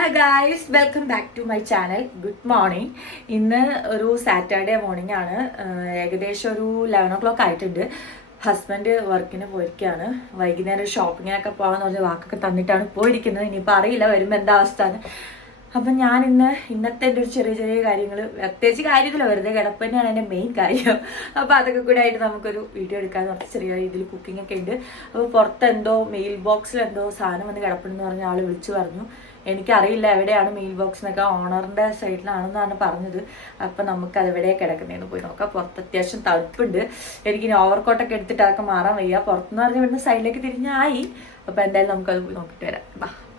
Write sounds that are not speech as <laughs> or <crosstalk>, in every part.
Hi guys welcome back to my channel good morning ഇന്ന് ഒരു Saturday morning ആണ്. ഏകദേശം ഒരു ലെവൻ ഒ ക്ലോക്ക് ആയിട്ടുണ്ട്. ഹസ്ബൻഡ് വർക്കിന് പോയിരിക്കുകയാണ്. വൈകുന്നേരം ഷോപ്പിങ്ങിനൊക്കെ പോകാമെന്ന് പറഞ്ഞ വാക്കൊക്കെ തന്നിട്ടാണ് പോയിരിക്കുന്നത്. ഇനിയിപ്പോൾ അറിയില്ല വരുമ്പോൾ എന്താ അവസ്ഥ അപ്പം ഞാൻ ഇന്ന് ഇന്നത്തെ എന്റെ ഒരു ചെറിയ ചെറിയ കാര്യങ്ങൾ പ്രത്യേകിച്ച് കാര്യമില്ല വെറുതെ കിടപ്പ് തന്നെയാണ് എന്റെ മെയിൻ കാര്യം. അപ്പോൾ അതൊക്കെ കൂടെ ആയിട്ട് നമുക്കൊരു വീഡിയോ എടുക്കാൻ കുറച്ച് ചെറിയ രീതിയിൽ കുക്കിംഗ് ഒക്കെ ഉണ്ട്. അപ്പോൾ പുറത്തെന്തോ മെയിൽ ബോക്സിൽ എന്തോ സാധനം വന്ന് കിടപ്പുണ്ടെന്ന് പറഞ്ഞ ആൾ വിളിച്ചു പറഞ്ഞു. എനിക്കറിയില്ല എവിടെയാണ് മെയിൽ ബോക്സ് എന്നൊക്കെ ഓണറിന്റെ സൈഡിലാണെന്നാണ് പറഞ്ഞത്. അപ്പൊ നമുക്ക് അത് എവിടെ കിടക്കുന്നതെന്ന് പോയി നോക്കാം. പുറത്ത് അത്യാവശ്യം തണുപ്പുണ്ട്. എനിക്ക് ഇനി ഓവർകോട്ടൊക്കെ എടുത്തിട്ട് അതൊക്കെ മാറാൻ വയ്യ. പുറത്തുനിന്ന് പറഞ്ഞ് ഇവിടുന്ന് സൈഡിലേക്ക് തിരിഞ്ഞായി. അപ്പൊ എന്തായാലും നമുക്കത് പോയി നോക്കിട്ട് വരാം.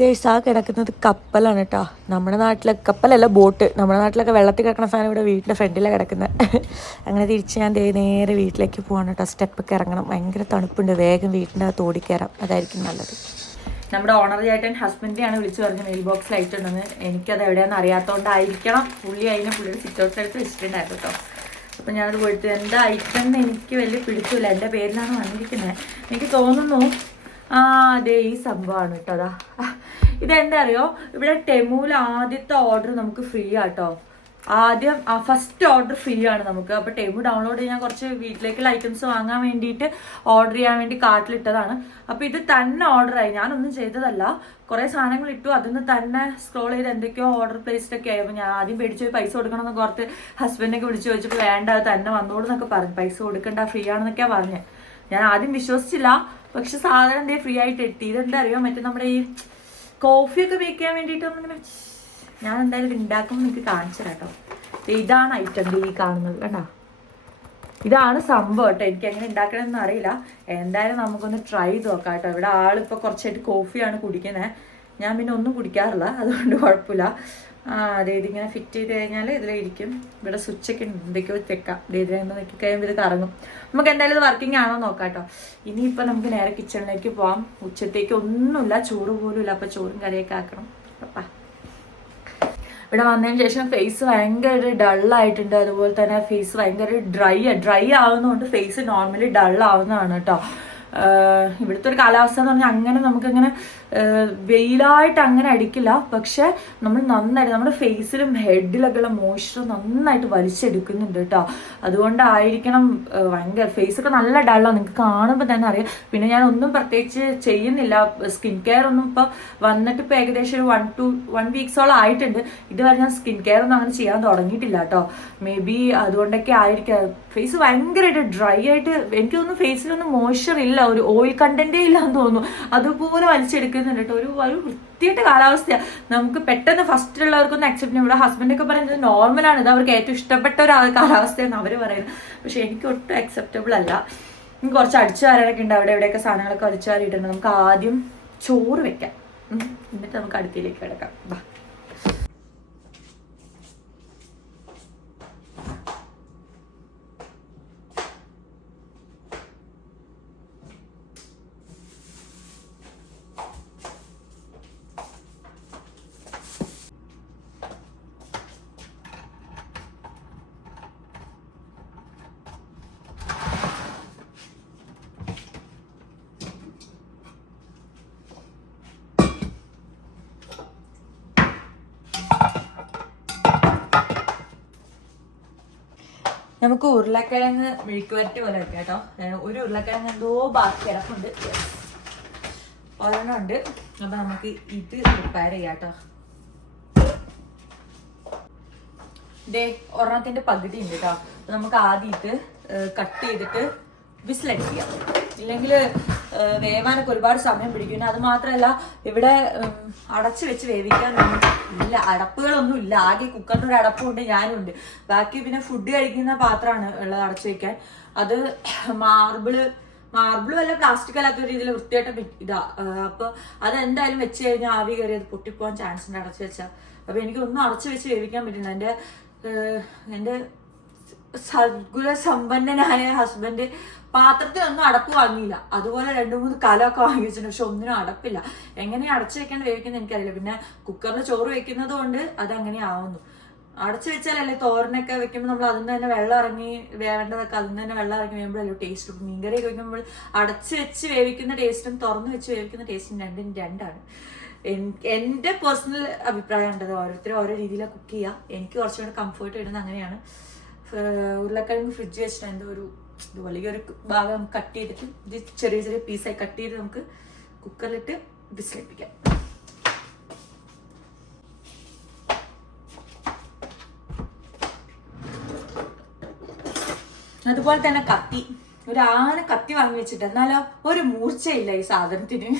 ഗൈസ് ആ കിടക്കുന്നത് കപ്പലാണ് കേട്ടോ നമ്മുടെ നാട്ടിലെ കപ്പലല്ല ബോട്ട്. നമ്മുടെ നാട്ടിലൊക്കെ വെള്ളത്തിൽ കിടക്കുന്ന സാധനം ഇവിടെ വീട്ടിന്റെ ഫ്രണ്ടിലാണ് കിടക്കുന്നത് <laughs> അങ്ങനെ തിരിച്ച് ഞാൻ ദേ നേരെ വീട്ടിലേക്ക് പോവാണ് കേട്ടോ സ്റ്റെപ്പൊക്കെ ഇറങ്ങണം. ഭയങ്കര തണുപ്പുണ്ട്. വേഗം വീട്ടിന്റെ അകത്ത് ഓടിക്കയറാം അതായിരിക്കും നല്ലത്. നമ്മുടെ ഓണർ ചേട്ടൻ ഹസ്ബൻഡിനെയാണ് വിളിച്ചു പറഞ്ഞ് മെയിൽ ബോക്സിൽ അയച്ചിട്ടുണ്ടെന്ന്. എനിക്കത് എവിടെയാണെന്ന് അറിയാത്തതുകൊണ്ടായിരിക്കണം പുള്ളി അതിനെ പുള്ളിയുടെ സിറ്റ് ഔട്ടിലെടുത്ത് വെച്ചിട്ടുണ്ടായിരുന്നു കേട്ടോ അപ്പം ഞാനത് പോയിട്ട് എന്താ ഐറ്റം എന്ന് എനിക്ക് വലിയ പിടിച്ചില്ല. എന്റെ പേരിലാണ് വന്നിരിക്കുന്നത് എനിക്ക് തോന്നുന്നു ആ അതെ ഈ സംഭവമാണ് കേട്ടോ അതാ ഇതെന്താ അറിയോ ഇവിടെ ടെമുവിൽ ആദ്യത്തെ ഓർഡർ നമുക്ക് ഫ്രീ ആട്ടോ. ആദ്യം ഫസ്റ്റ് ഓർഡർ ഫ്രീ ആണ് നമുക്ക്. അപ്പോൾ ടെമു ഡൗൺലോഡ് ചെയ്യാൻ കുറച്ച് വീട്ടിലേക്കുള്ള ഐറ്റംസ് വാങ്ങാൻ വേണ്ടിയിട്ട് ഓർഡർ ചെയ്യാൻ വേണ്ടി കാർട്ടിലിട്ടതാണ് അപ്പോൾ ഇത് തന്നെ ഓർഡർ ആയി. ഞാനൊന്നും ചെയ്തതല്ല. കുറേ സാധനങ്ങൾ ഇട്ടു. അതിന്ന് തന്നെ സ്ക്രോൾ ചെയ്ത് എന്തൊക്കെയോ ഓർഡർ പ്ലേസ്ഡ് ഒക്കെ ആയപ്പോൾ ഞാൻ ആദ്യം പേടിച്ച് പോയി പൈസ കൊടുക്കണം എന്നൊക്കെ ഓർത്ത് ഹസ്ബൻഡിനൊക്കെ വിളിച്ച് ചോദിച്ചപ്പോൾ വേണ്ട അത് തന്നെ വന്നോളൂ എന്നൊക്കെ പറഞ്ഞു. പൈസ കൊടുക്കണ്ട ഫ്രീ ആണെന്നൊക്കെയാണ് പറഞ്ഞത് ഞാൻ ആദ്യം വിശ്വസിച്ചില്ല. പക്ഷെ സാധനം എന്തേ ഫ്രീ ആയിട്ട് എത്തി ഇതെന്താ അറിയോ മറ്റേ നമ്മുടെ ഈ കോഫി ഒക്കെ മേക്ക് ചെയ്യാൻ വേണ്ടിയിട്ട് ഞാൻ എന്തായാലും ഉണ്ടാക്കുമ്പോൾ നിങ്ങൾക്ക് കാണിച്ചു കേട്ടോ. ഇതാണ് ഐറ്റം ഈ കാണുന്നത് കേട്ടോ ഇതാണ് സംഭവം കേട്ടോ. എനിക്ക് എങ്ങനെ ഉണ്ടാക്കണമെന്ന് അറിയില്ല. എന്തായാലും നമുക്കൊന്ന് ട്രൈ ചെയ്ത് നോക്കാം കേട്ടോ. ഇവിടെ ആളിപ്പോൾ കുറച്ചായിട്ട് കോഫിയാണ് കുടിക്കുന്നത് ഞാൻ പിന്നെ ഒന്നും കുടിക്കാറില്ല. അതുകൊണ്ട് കുഴപ്പമില്ല. ആ അതെ ഇതിങ്ങനെ ഫിറ്റ് ചെയ്ത് കഴിഞ്ഞാൽ ഇതിലിരിക്കും ഇവിടെ സ്വിച്ചൊക്കെ എന്തൊക്കെയോ തെക്കാം. ഇത് നോക്കി കഴിയുമ്പോൾ ഇത് കറങ്ങും. നമുക്ക് എന്തായാലും ഇത് വർക്കിംഗ് ആണോ നോക്കാം കേട്ടോ. ഇനിയിപ്പോൾ നമുക്ക് നേരെ കിച്ചണിലേക്ക് പോവാം. ഉച്ചത്തേക്ക് ഒന്നുമില്ല. ചോറ് പോലും ഇല്ല. അപ്പോൾ ചോറും കറിയൊക്കെ ആക്കണം. അപ്പാ. ഇവിടെ വന്നതിന് ശേഷം ഫേസ് ഭയങ്കര ഡള്ളായിട്ടുണ്ട് അതുപോലെ തന്നെ ഫേസ് ഭയങ്കര ഡ്രൈ ഡ്രൈ ആവുന്നതുകൊണ്ട് ഫേസ് നോർമലി ഡള്ളാവുന്നതാണ് കേട്ടോ. ഇവിടുത്തെ ഒരു കാലാവസ്ഥ എന്ന് പറഞ്ഞാൽ അങ്ങനെ നമുക്കങ്ങനെ വെയിലായിട്ട് അങ്ങനെ അടിക്കില്ല. പക്ഷെ നമ്മൾ നന്നായിട്ട് നമ്മുടെ ഫേസിലും ഹെഡിലൊക്കെ ഉള്ള മോയ്സ്ചർ നന്നായിട്ട് വലിച്ചെടുക്കുന്നുണ്ട് കേട്ടോ. അതുകൊണ്ടായിരിക്കണം ഭയങ്കര ഫേസൊക്കെ നല്ല ഡള്ളാണ് നിങ്ങൾക്ക് കാണുമ്പോൾ തന്നെ അറിയാം. പിന്നെ ഞാൻ ഒന്നും പ്രത്യേകിച്ച് ചെയ്യുന്നില്ല. സ്കിൻ കെയർ ഒന്നും ഇപ്പോൾ വന്നിട്ട് ഇപ്പോൾ ഏകദേശം ഒരു വൺ ടു വൺ വീക്സോളം ആയിട്ടുണ്ട്. ഇതുവരെ ഞാൻ സ്കിൻ കെയർ ഒന്നും അങ്ങനെ ചെയ്യാൻ തുടങ്ങിയിട്ടില്ല കേട്ടോ. മേ ബി അതുകൊണ്ടൊക്കെ ആയിരിക്കാം. ഫേസ് ഭയങ്കരമായിട്ട് ഡ്രൈ ആയിട്ട് എനിക്ക് ഫേസിലൊന്നും മോയ്സ്ചർ ഇല്ല. ഒരു ഓയിൽ കണ്ടന്റേ ഇല്ല എന്ന് തോന്നുന്നു. അതുപോലെ വലിച്ചെടുക്കുന്നുണ്ട് കേട്ടോ. ഒരു ഒരു വൃത്തിയായിട്ട് കാലാവസ്ഥയാണ് നമുക്ക് പെട്ടെന്ന് ഫസ്റ്റ് ഉള്ളവർക്കൊന്നും അക്സെപ്റ്റ് ചെയ്യാം ഇവിടെ ഹസ്ബൻഡൊക്കെ പറയുന്നത് നോർമലാണ് ഇത് അവർക്ക് ഏറ്റവും ഇഷ്ടപ്പെട്ട ഒരു കാലാവസ്ഥയാണ് അവർ പറയുന്നത്. പക്ഷെ എനിക്ക് ഒട്ടും അക്സെപ്റ്റബിൾ അല്ല. കുറച്ച് അടിച്ചു വാരാനൊക്കെ ഉണ്ട്. അവിടെ എവിടെയൊക്കെ സാധനങ്ങളൊക്കെ അടിച്ചു വാരിയിട്ടുണ്ട്. നമുക്ക് ആദ്യം ചോറ് വെക്കാം. എന്നിട്ട് നമുക്ക് അടുത്തിലേക്ക് കിടക്കാം. നമുക്ക് ഉരുളക്കിഴങ്ങ് മെഴുക്ക് വരട്ടി പോലെ വെക്കാം കേട്ടോ. ഒരു ഉരുളക്കിഴങ്ങ് എന്തോ ബാക്കി കിടപ്പുണ്ട് ഒരെണ്ണം ഉണ്ട്. അപ്പൊ നമുക്ക് ഇത് പ്രിപ്പയർ ചെയ്യാം കേട്ടോ. ദേ ഒരെണ്ണത്തിന്റെ പകുതി ഉണ്ട് കേട്ടോ. നമുക്ക് ആദ്യം ഇത് കട്ട് ചെയ്തിട്ട് വിസിലടിക്കാം. ഇല്ലെങ്കിൽ വേവാനൊക്കെ ഒരുപാട് സമയം പിടിക്കുന്നു അത് മാത്രമല്ല ഇവിടെ അടച്ചു വെച്ച് വേവിക്കാൻ ഒന്നും ഇല്ല. അടപ്പുകളൊന്നും ഇല്ല. ആകെ കുക്കറിന്റെ ഒരു അടപ്പുണ്ട് ഞാനും ഉണ്ട് ബാക്കി പിന്നെ ഫുഡ് കഴിക്കുന്ന പാത്രമാണ് ഉള്ളത് അടച്ചു വെക്കാൻ. അത് മാർബിൾ മാർബിൾ അല്ല പ്ലാസ്റ്റിക് അല്ലാത്ത രീതിയിൽ വൃത്തിയായിട്ട് ഇതാ അപ്പൊ അത് എന്തായാലും വെച്ച് കഴിഞ്ഞാൽ ആവി കയറി അത് പൊട്ടിപ്പോകാൻ ചാൻസ് ഉണ്ട് അടച്ചു വെച്ചാൽ അപ്പൊ എനിക്കൊന്നും അടച്ചു വെച്ച് വേവിക്കാൻ പറ്റില്ല. എന്റെ എന്റെ സദ്ഗുണ സമ്പന്നനായ ഹസ്ബൻഡ് പാത്രത്തിൽ ഒന്നും അടപ്പ് വാങ്ങിയില്ല. അതുപോലെ രണ്ടു മൂന്ന് കലമൊക്കെ വാങ്ങിച്ചിട്ടുണ്ട്. പക്ഷെ ഒന്നിനും അടപ്പില്ല. എങ്ങനെ അടച്ചു വെക്കാൻ വേവിക്കുന്നത് എനിക്കറിയില്ല. പിന്നെ കുക്കറിൽ ചോറ് വെക്കുന്നത് കൊണ്ട് അത് അങ്ങനെ ആവുന്നു. അടച്ചു വെച്ചാലല്ലേ തോരനൊക്കെ വെക്കുമ്പോൾ നമ്മൾ അതിൽ നിന്ന് തന്നെ വെള്ളം ഇറങ്ങി വേവേണ്ടതൊക്കെ അതിൽ നിന്ന് തന്നെ വെള്ളം ഇറങ്ങി വേവുമ്പോഴല്ലോ ടേസ്റ്റ് മീൻകറിയൊക്കെ വെക്കുമ്പോൾ അടച്ചു വെച്ച് വേവിക്കുന്ന ടേസ്റ്റും തുറന്ന് വെച്ച് വേവിക്കുന്ന ടേസ്റ്റും രണ്ടും രണ്ടാണ്. എന്റെ പേഴ്സണൽ അഭിപ്രായം ഉണ്ടത് ഓരോരുത്തരും ഓരോ രീതിയിലാണ് കുക്ക് ചെയ്യുക എനിക്ക് കുറച്ചുകൂടെ കംഫർട്ട് ഇടുന്നത് അങ്ങനെയാണ്. ഉരുളക്കിഴങ്ങ് ഫ്രിഡ്ജ് വെച്ചിട്ട് എന്തോ ഒരു ഇതുപോലെ ഈ ഒരു ഭാഗം കട്ട് ചെയ്തിട്ട് ഇത് ചെറിയ ചെറിയ പീസായി കട്ട് ചെയ്ത് നമുക്ക് കുക്കറിലിട്ട് വിസിലിപ്പിക്കാം അതുപോലെ തന്നെ കത്തി. ഒരു ആന കത്തി വാങ്ങി വെച്ചിട്ട് എന്നാലോ ഒരു മൂർച്ചയില്ല ഈ സാധനത്തിന്.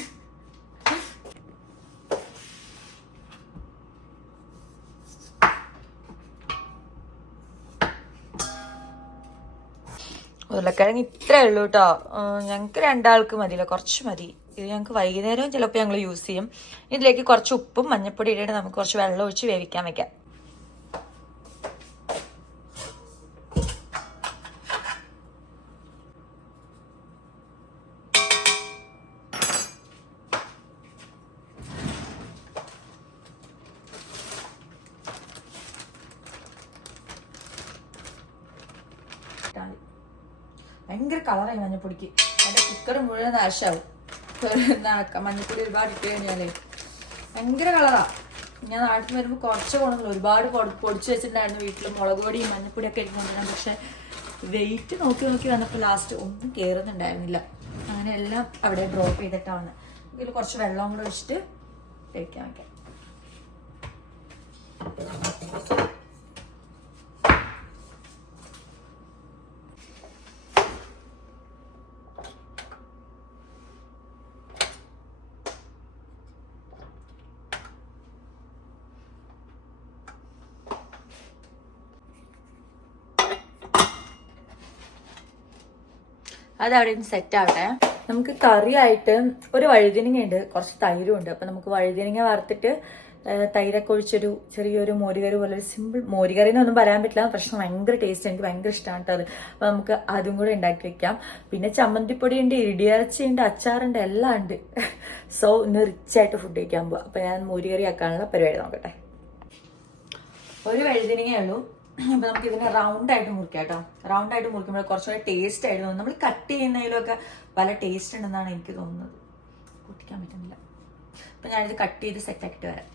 ഉരുളക്കിഴങ്ങ് ഇത്രയേ ഉള്ളൂ കേട്ടോ ഞങ്ങൾക്ക് രണ്ടാൾക്ക് മതിയില്ല. കുറച്ച് മതി. ഇത് ഞങ്ങൾക്ക് വൈകുന്നേരവും ചിലപ്പോൾ ഞങ്ങൾ യൂസ് ചെയ്യും. ഇതിലേക്ക് കുറച്ച് ഉപ്പും മഞ്ഞപ്പൊടി ഇട്ടിട്ട് നമുക്ക് കുറച്ച് വെള്ളം ഒഴിച്ച് വേവിക്കാൻ വെക്കാം ഇട്ടാൽ മതി. ഭയങ്കര കളറായി മഞ്ഞപ്പൊടിക്ക്. എന്റെ കുക്കർ മുഴുവൻ നാശാവും മഞ്ഞപ്പൊടി ഒരുപാട് ഇട്ട് കഴിഞ്ഞാലേ ഭയങ്കര കളറാ ഞാൻ നാട്ടിൽ വരുമ്പോൾ കുറച്ച് കൊണ്ടുള്ളൂ ഒരുപാട് പൊടി- പൊടിച്ച് വെച്ചിട്ടുണ്ടായിരുന്നു വീട്ടിൽ മുളക് പൊടിയും മഞ്ഞപ്പൊടിയൊക്കെ പക്ഷേ പക്ഷെ വെയിറ്റ് നോക്കി നോക്കി വന്നപ്പോൾ ലാസ്റ്റ് ഒന്നും കയറുന്നുണ്ടായിരുന്നില്ല അങ്ങനെ എല്ലാം അവിടെ ഡ്രോപ്പ് ചെയ്തിട്ടാണ് ഇതിൽ കുറച്ച് വെള്ളം കൂടെ വെച്ചിട്ട് കഴിക്കാൻ വയ്ക്കാം അത് അവിടെ നിന്ന് സെറ്റ് ആവട്ടെ നമുക്ക് കറിയായിട്ട് ഒരു വഴുതിനങ്ങ ഉണ്ട് കുറച്ച് തൈരും ഉണ്ട് അപ്പൊ നമുക്ക് വഴുതിനങ്ങ വറുത്തിട്ട് തൈരൊക്കെ ഒഴിച്ചൊരു ചെറിയൊരു മോരുകറി പോലെ ഒരു സിമ്പിൾ മോരുകറി എന്നൊന്നും പറയാൻ പറ്റില്ല. പക്ഷെ ഭയങ്കര ടേസ്റ്റ് എനിക്ക് ഭയങ്കര ഇഷ്ടമാണ് അത്. അപ്പൊ നമുക്ക് അതും കൂടെ ഉണ്ടാക്കി വെക്കാം. പിന്നെ ചമ്മന്തിപ്പൊടി ഉണ്ട് ഇടിയിറച്ചിയുണ്ട് അച്ചാറുണ്ട് എല്ലാം ഉണ്ട്. സോ ഇന്ന് റിച്ച് ആയിട്ട് ഫുഡ് കഴിക്കാൻ പോവാം. അപ്പൊ ഞാൻ മോരുകറി ആക്കാനുള്ള പരിപാടി നോക്കട്ടെ. ഒരു വഴുതിനങ്ങേ ഉള്ളൂ അപ്പൊ നമുക്ക് ഇതിനെ റൗണ്ട് ആയിട്ട് മുറിക്കാം കേട്ടോ. റൗണ്ട് ആയിട്ട് മുറിക്കുമ്പോൾ കുറച്ചുകൂടെ ടേസ്റ്റ് ആയിട്ട് തോന്നും നമ്മൾ കട്ട് ചെയ്യുന്നതിലൊക്കെ പല ടേസ്റ്റ് ഉണ്ടെന്നാണ് എനിക്ക് തോന്നുന്നത്. കുട്ടിക്കാൻ പറ്റുന്നില്ല. അപ്പൊ ഞാനിത് കട്ട് ചെയ്ത് സെറ്റ് ആക്കിയിട്ട് വരാം.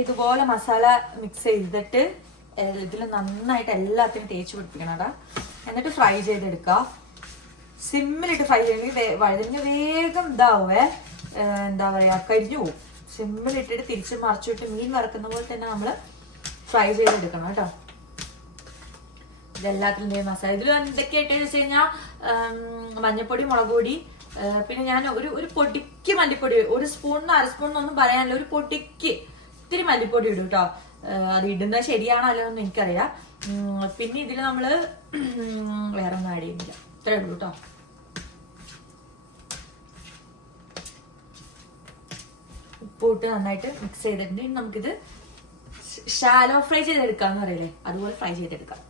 ഇതുപോലെ മസാല മിക്സ് ചെയ്തിട്ട് ഇതിൽ നന്നായിട്ട് എല്ലാത്തിനും തേച്ച് പിടിപ്പിക്കണം കേട്ടോ. എന്നിട്ട് ഫ്രൈ ചെയ്തെടുക്കുക സിമ്മിലിട്ട് ഫ്രൈ ചെയ്യണമെങ്കിൽ വഴുതിന് വേഗം ഇതാവേ. എന്താ പറയാ കരിഞ്ഞു പോകും സിമ്മിലിട്ടിട്ട് തിരിച്ച് മറിച്ചിട്ട് മീൻ വറക്കുന്ന പോലെ തന്നെ നമ്മൾ ഫ്രൈ ചെയ്തെടുക്കണം കേട്ടോ. ഇതെല്ലാത്തിലും ഇതേ മസാല. ഇതിൽ എന്തൊക്കെയായിട്ട് വെച്ച് കഴിഞ്ഞാൽ മഞ്ഞപ്പൊടി മുളക് പൊടി പിന്നെ ഞാൻ ഒരു ഒരു പൊടിക്ക് മല്ലിപ്പൊടി ഒരു സ്പൂണിന് അര സ്പൂണിനൊന്നും പറയാനില്ല ഒരു പൊടിക്ക് ഇത്തിരി മല്ലിപ്പൊടി ഇടും കേട്ടോ. അത് ഇടുന്നത് ശരിയാണോ അല്ലോ എന്ന് എനിക്കറിയാം പിന്നെ ഇതിൽ നമ്മൾ വേറെ ഒന്നും ആഡ് ചെയ്യുന്നില്ല. ഇത്രേ ഉള്ളൂ കേട്ടോ. ഉപ്പിട്ട് നന്നായിട്ട് മിക്സ് ചെയ്തിട്ടുണ്ട്. നമുക്കിത് ഷാലോ ഫ്രൈ ചെയ്തെടുക്കാന്ന് പറയില്ലേ? അതുപോലെ ഫ്രൈ ചെയ്തെടുക്കാം.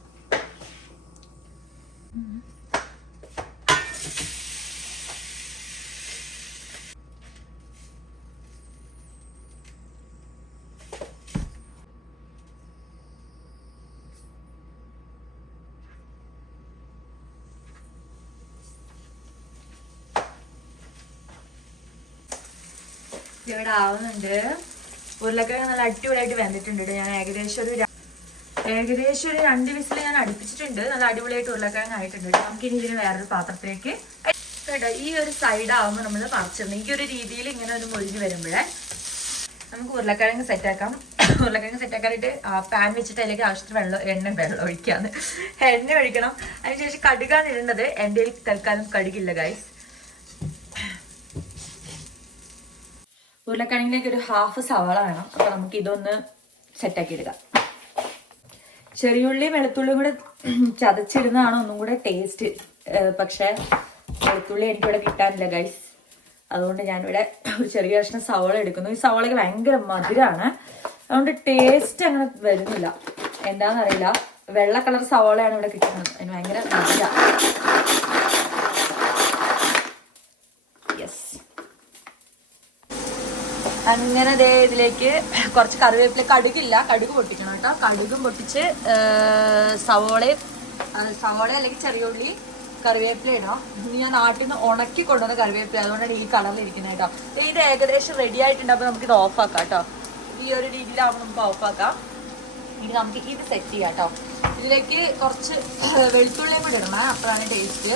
ഇവിടെ ആവുന്നുണ്ട്. ഉരുളക്കിഴങ്ങ് നല്ല അടിപൊളിയായിട്ട് വെന്തിട്ടുണ്ട് ട്ടോ. ഞാൻ ഏകദേശം ഒരു ഏകദേശം ഒരു രണ്ട് വിസിൽ ഞാൻ അടുപ്പിച്ചിട്ടുണ്ട്. നല്ല അടിപൊളിയായിട്ട് ഉരുളക്കിഴങ്ങ് ആയിട്ടുണ്ട് ട്ടോ. നമുക്ക് ഇനി ഇതിന് വേറൊരു പാത്രത്തിലേക്ക് കേട്ടോ. ഈ ഒരു സൈഡ് ആവുമ്പോൾ നമ്മൾ പറിച്ചിരുന്നു ഈ ഒരു രീതിയിൽ ഇങ്ങനെ ഒരു മുഴുകി വരുമ്പോഴേ നമുക്ക് ഉരുളക്കിഴങ്ങ് സെറ്റാക്കാം ഉരുളക്കിഴങ്ങ് സെറ്റാക്കാനായിട്ട് പാൻ വെച്ചിട്ട് അതിലേക്ക് ആവശ്യത്തിന് വെള്ളം എണ്ണ വെള്ളം ഒഴിക്കാന്ന്. എണ്ണ ഒഴിക്കണം. അതിനുശേഷം കടുകാണ് ഇടേണ്ടത്. എന്റെ തൽക്കാലം കടുകില്ല ഗൈസ് ഉരുളക്കിഴങ്ങിലേക്ക് ഒരു ഹാഫ് സവാള വേണം. അപ്പൊ നമുക്ക് ഇതൊന്ന് സെറ്റാക്കി എടുക്കാം. ചെറിയുള്ളിയും വെളുത്തുള്ളിയും കൂടെ ചതച്ചിടുന്നതാണ് ഒന്നും കൂടെ ടേസ്റ്റ് പക്ഷെ വെളുത്തുള്ളി എനിക്കിവിടെ കിട്ടാനില്ല ഗൈസ് അതുകൊണ്ട് ഞാനിവിടെ ഒരു ചെറിയ കഷ്ണം സവാള എടുക്കുന്നു. ഈ സവാളയ്ക്ക് ഭയങ്കര മധുരമാണ് അതുകൊണ്ട് ടേസ്റ്റ് അങ്ങനെ വരുന്നില്ല. എന്താണെന്നറിയില്ല വെള്ള കളർ സവാളയാണ് ഇവിടെ കിട്ടുന്നത്. അതിന് ഭയങ്കര യെസ് അങ്ങനെ ദേ ഇതിലേക്ക് കുറച്ച് കറിവേപ്പില കടുകില്ല കടുക് പൊട്ടിക്കണം കേട്ടോ. കടുകും പൊട്ടിച്ച് സവോളയും സവോള അല്ലെങ്കിൽ ചെറിയ ഉള്ളി കറിവേപ്പില ഇടാം ഇനി ഞാൻ നാട്ടിൽ നിന്ന് ഉണക്കി കൊണ്ടുവന്ന കറിവേപ്പില അതുകൊണ്ടാണ് ഈ കളറിൽ ഇരിക്കുന്നത് കേട്ടോ. ഇത് ഏകദേശം റെഡി ആയിട്ടുണ്ട് അപ്പോൾ നമുക്ക് ഇത് ഓഫ് ആക്കാം കേട്ടോ. ഈ ഒരു രീതിയിലാവുമ്പോൾ നമുക്ക് ഓഫ് ആക്കാം. ഇനി നമുക്ക് ഇത് സെറ്റ് ചെയ്യാം കേട്ടോ. ഇതിലേക്ക് കുറച്ച് വെളുത്തുള്ളിയും കൂടി ഇടണം അപ്പോഴാണ് ടേസ്റ്റ്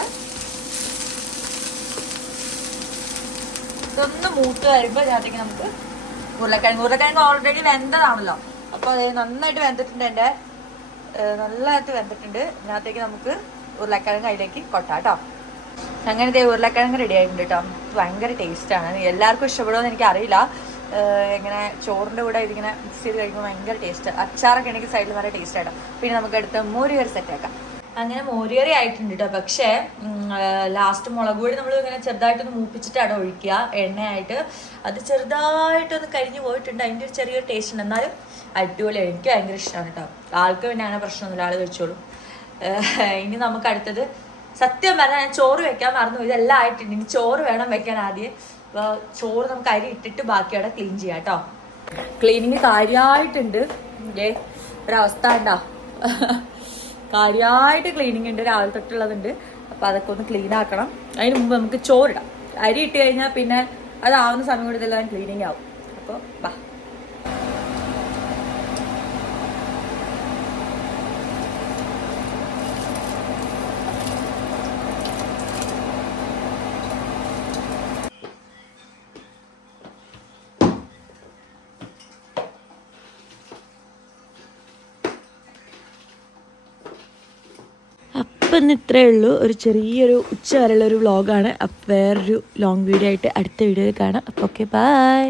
ഇതൊന്ന് മൂത്ത് വരുമ്പോൾ ഇതിനകത്തേക്ക് നമുക്ക് ഉരുളക്കിഴങ്ങ് ഉരുളക്കിഴങ്ങ് ഓൾറെഡി വെന്തതാണല്ലോ. അപ്പോൾ അത് നന്നായിട്ട് വെന്തിട്ടുണ്ട് എന്റെ. നല്ലതായിട്ട് വെന്തിട്ടുണ്ട്. ഇതിനകത്തേക്ക് നമുക്ക് ഉരുളക്കിഴങ്ങ് അതിലേക്ക് കൊട്ടാം കേട്ടോ. അങ്ങനെ ഇതേ ഉരുളക്കിഴങ്ങ് റെഡി ആയിട്ടുണ്ട് കേട്ടോ. ഭയങ്കര ടേസ്റ്റാണ് എല്ലാവർക്കും ഇഷ്ടപ്പെടുമെന്ന് എനിക്ക് അറിയില്ല ഇങ്ങനെ ചോറിന്റെ കൂടെ ഇതിങ്ങനെ മിക്സ് ചെയ്ത് കഴിക്കുമ്പോൾ ഭയങ്കര ടേസ്റ്റ് അച്ചാറൊക്കെ എനിക്ക് സൈഡിൽ നല്ല ടേസ്റ്റ് ആയിട്ടോ. പിന്നെ നമുക്ക് അടുത്ത മോരുകറി സെറ്റ് ആക്കാം. അങ്ങനെ മോരുകറി ആയിട്ടുണ്ട് കേട്ടോ പക്ഷേ ലാസ്റ്റ് മുളക് പൊടി നമ്മൾ ഇങ്ങനെ ചെറുതായിട്ടൊന്ന് മൂപ്പിച്ചിട്ടാണ് ഒഴിക്കുക. എണ്ണയായിട്ട് അത് ചെറുതായിട്ടൊന്ന് കരിഞ്ഞു പോയിട്ടുണ്ട്. അതിന്റെ ഒരു ചെറിയൊരു ടേസ്റ്റ് ഉണ്ട്. എന്നാലും അടിപൊളി എനിക്ക് ഭയങ്കര ഇഷ്ടമാണ് കേട്ടോ ആൾക്ക് പിന്നെ അങ്ങനെ പ്രശ്നമൊന്നുമില്ല. ആൾ കഴിച്ചോളൂ. ഇനി നമുക്ക് അടുത്തത് സത്യം പറഞ്ഞാൽ ഞാൻ ചോറ് വെക്കാൻ മറന്നു ഇതെല്ലാം ആയിട്ടുണ്ട്. ഇനി ചോറ് വേണം വെക്കാൻ ആദ്യം. അപ്പോൾ ചോറ് നമുക്ക് അരി ഇട്ടിട്ട് ബാക്കി അവിടെ ക്ലീൻ ചെയ്യാം കേട്ടോ ക്ലീനിങ് കാര്യമായിട്ടുണ്ട് ഏ ഒരവസ്ഥ ഉണ്ടോ കാര്യമായിട്ട് ക്ലീനിങ് ഉണ്ട് രാവിലെ തൊട്ടുള്ളതുണ്ട്. അപ്പോൾ അതൊക്കെ ഒന്ന് ക്ലീൻ ആക്കണം. അതിന് മുമ്പ് നമുക്ക് ചോറിടാം. അരി ഇട്ട് കഴിഞ്ഞാൽ പിന്നെ അതാവുന്ന സമയം കൊണ്ട് ക്ലീനിങ് ആവും. അപ്പോൾ ബാ. അപ്പം ഇന്ന് ഇത്രയേ ഉള്ളൂ. ഒരു ചെറിയൊരു ഉച്ച വരെയുള്ള ഒരു വ്ളോഗാണ് അപ്പം വേറൊരു ലോങ് വീഡിയോ ആയിട്ട് അടുത്ത വീഡിയോയിൽ കാണാം. അപ്പോൾ ഓക്കെ ബൈ